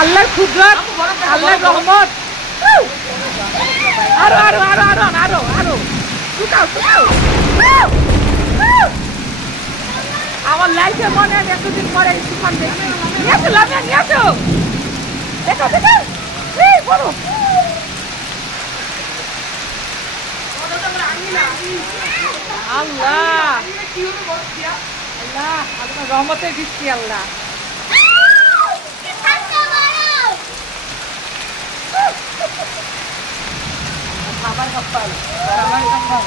আল্লাহর কুদরত, আল্লাহর রহমত। আরো আরো আরো আরো আরো আরো শুকাও শুকাও। আমার লাইফে মনে হয় এতদিন পরে তুফান দেখি। নিয়ে আসো লামিয়া, নিয়ে আসো। দেখো দেখো, এই বড় আল্লাহ, আল্লাহ আপনার রহমতের বৃষ্টি। আল্লাহ খাবার খাবার খাবার খাবার।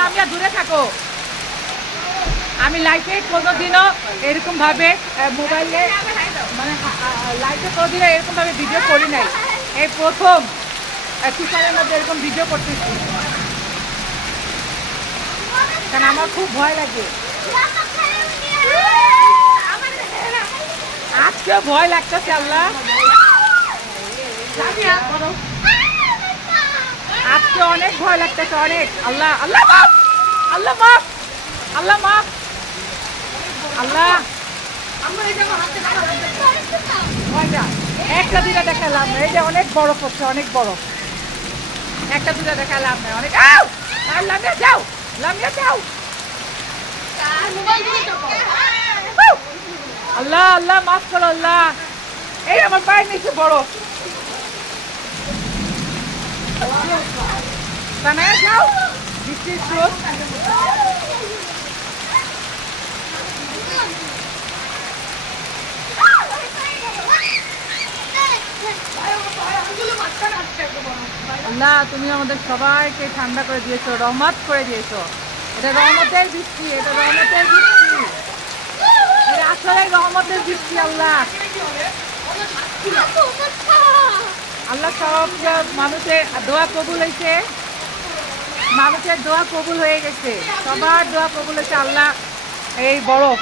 লামিয়া দূরে থাকো। আমি লাইফে কোনোদিনও এরকম ভাবে মোবাইলে মানে লাইফে কোনোদিনও এরকম ভাবে ভিডিও করি নাই। এই প্রথম তুষারের মধ্যে এরকম ভিডিও করতেছি, কারণ আমার খুব ভয় লাগে। আজকেও ভয় লাগতেছে। আল্লাহ আজকে অনেক ভয় লাগতেছে, অনেক। আল্লাহ আল্লাহ মাফ, আল্লাহ মাফ, আল্লাহ মাফ, আল্লাহ। একটা দুটা দেখালাম না, এই যে অনেক বড় করছে, অনেক বড়। একটা দুটা দেখালাম না, অনেক। লামিয়া যাও, লামিয়া যাও। আল্লাহ আল্লাহ মাফ করো আল্লাহ। এই আমার পায়ের নিচে বড়। যাও, বৃষ্টির স্রোত। আল্লাহ তুমি আমাদের সবাইকে ঠান্ডা করে দিয়েছো, রহমত করে দিয়েছো। এটা রহমতের বৃষ্টি, এটা রহমতের বৃষ্টি, এটা আসলে রহমতের বৃষ্টি। আল্লাহ আল্লাহ সব মানুষের দোয়া কবুল হয়েছে, মানুষের দোয়া কবুল হয়ে গেছে, সবার দোয়া কবুল হয়েছে। আল্লাহ এই বরফ,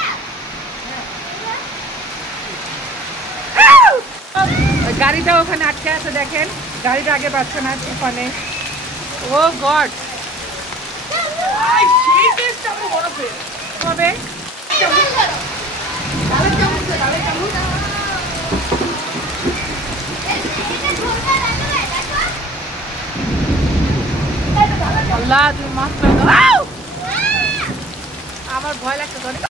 গাড়িটা ওখানে আটকে আছে, দেখেন গাড়িটা আগে পাচ্ছে না তুফানে। ও গড, হবে আল্লাহ তুমি মাফ করে দাও। আমার ভয় লাগছে।